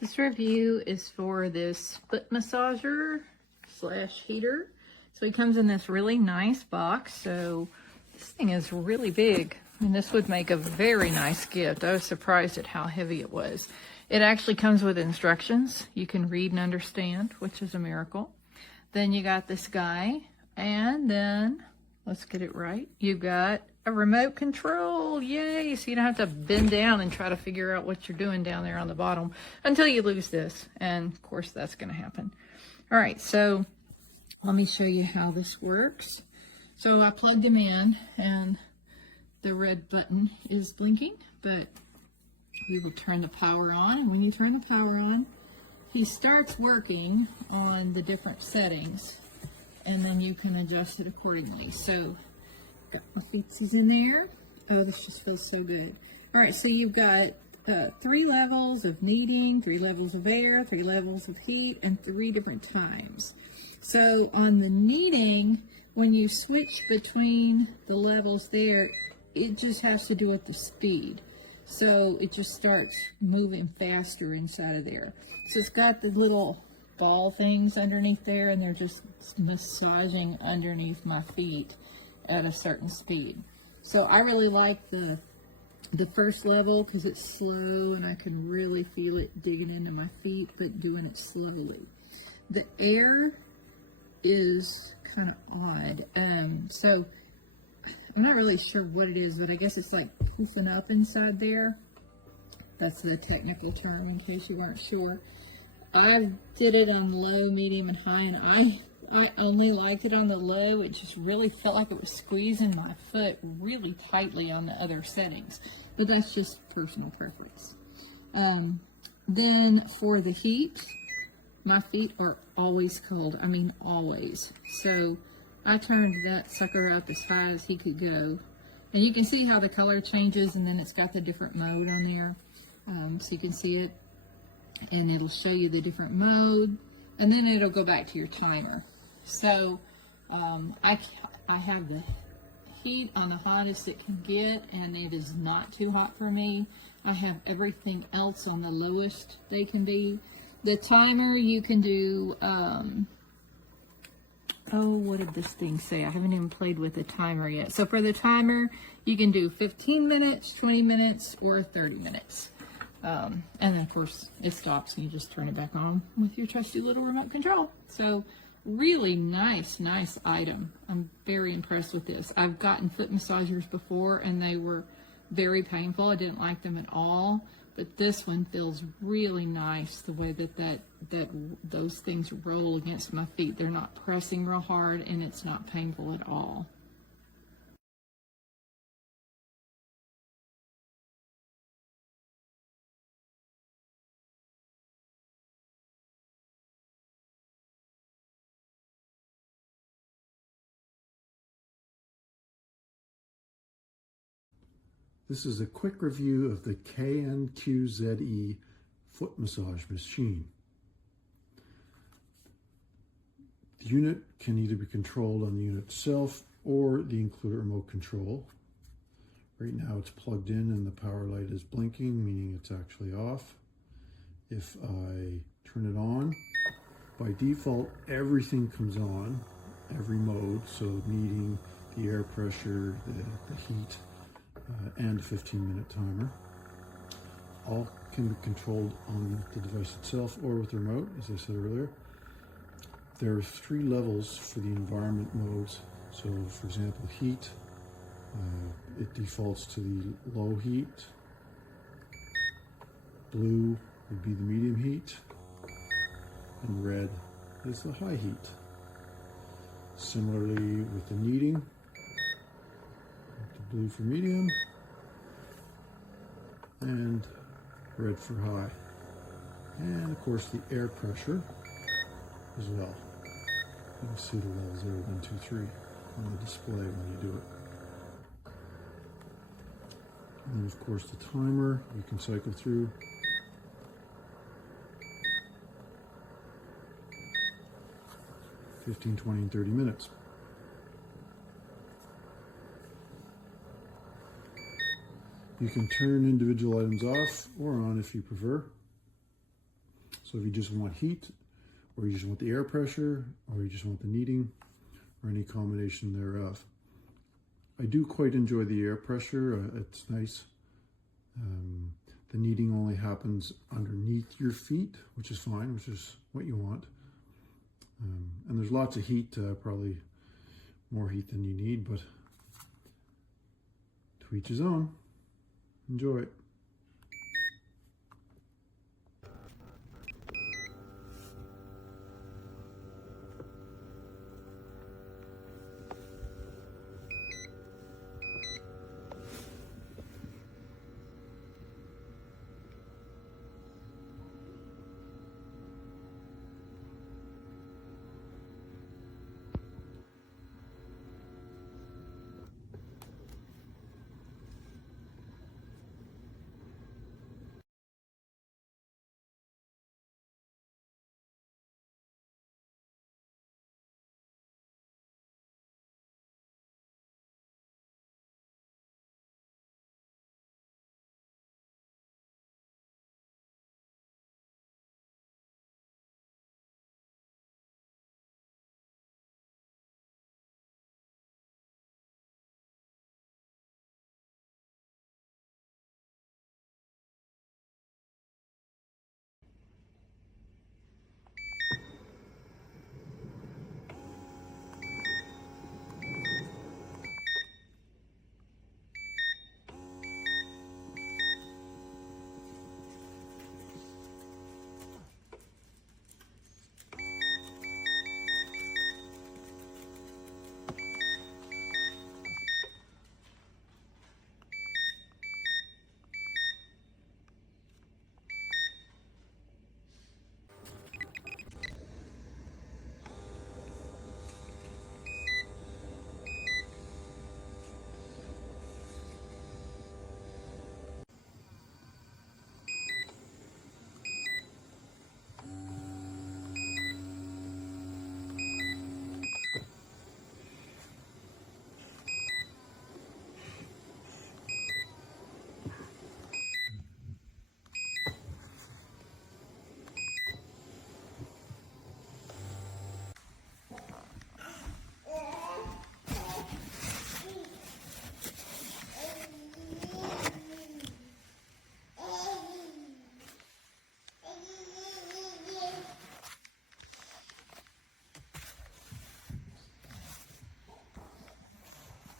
This review is for this foot massager slash heater. So it comes in this really nice box. So this thing is really big, and this would make a very nice gift. I was surprised at how heavy it was. It actually comes with instructions you can read and understand, which is a miracle. Then you got this guy, and then, let's get it right, you got a remote control. Yay! So you don't have to bend down and try to figure out what you're doing down there on the bottom until you lose this. And of course that's going to happen. All right, so let me show you how this works. So I plugged him in and the red button is blinking, but we will turn the power on. And when you turn the power on, he starts working on the different settings, and then you can adjust it accordingly. So got my feetsies in there. Oh, this just feels so good. All right, so you've got 3 levels of kneading, 3 levels of air, 3 levels of heat, and 3 different times. So on the kneading, when you switch between the levels there, it just has to do with the speed. So it just starts moving faster inside of there. So it's got the little ball things underneath there, and they're just massaging underneath my feet at a certain speed. So I really like the first level because it's slow and I can really feel it digging into my feet, but doing it slowly. The air is kind of odd. So I'm not really sure what it is, but I guess it's like poofing up inside there. That's the technical term in case you weren't sure. I did it on low, medium, and high, and I only liked it on the low. It just really felt like it was squeezing my foot really tightly on the other settings, but that's just personal preference. Then for the heat, my feet are always cold. I mean, always. So I turned that sucker up as high as he could go. And you can see how the color changes, and then it's got the different mode on there. So you can see it, and it'll show you the different mode, and then it'll go back to your timer. So I have the heat on the hottest it can get, and it is not too hot for me. I have everything else on the lowest they can be. The timer, you can do, oh, what did this thing say? I haven't even played with the timer yet. So for the timer, you can do 15 minutes, 20 minutes, or 30 minutes. And then of course it stops and you just turn it back on with your trusty little remote control. So really nice item. I'm very impressed with this. I've gotten foot massagers before and they were very painful. I didn't like them at all, but this one feels really nice the way that those things roll against my feet. They're not pressing real hard and it's not painful at all. This is a quick review of the KNQZE foot massage machine. The unit can either be controlled on the unit itself or the included remote control. Right now it's plugged in and the power light is blinking, meaning it's actually off. If I turn it on, by default everything comes on, every mode, so kneading, the air pressure, the heat, and a 15-minute timer. All can be controlled on the device itself or with the remote, as I said earlier. There are 3 levels for the environment modes. So for example, heat, it defaults to the low heat. Blue would be the medium heat, and red is the high heat. Similarly with the kneading, blue for medium and red for high, and of course the air pressure as well. You can see the levels there, 1, 2, 3 on the display when you do it. And then of course the timer you can cycle through. "15, 20, and 30 minutes. You can turn individual items off or on if you prefer. So if you just want heat, or you just want the air pressure, or you just want the kneading, or any combination thereof. I do quite enjoy the air pressure. It's nice. The kneading only happens underneath your feet, which is fine, which is what you want. And there's lots of heat, probably more heat than you need, but to each his own. Enjoy it.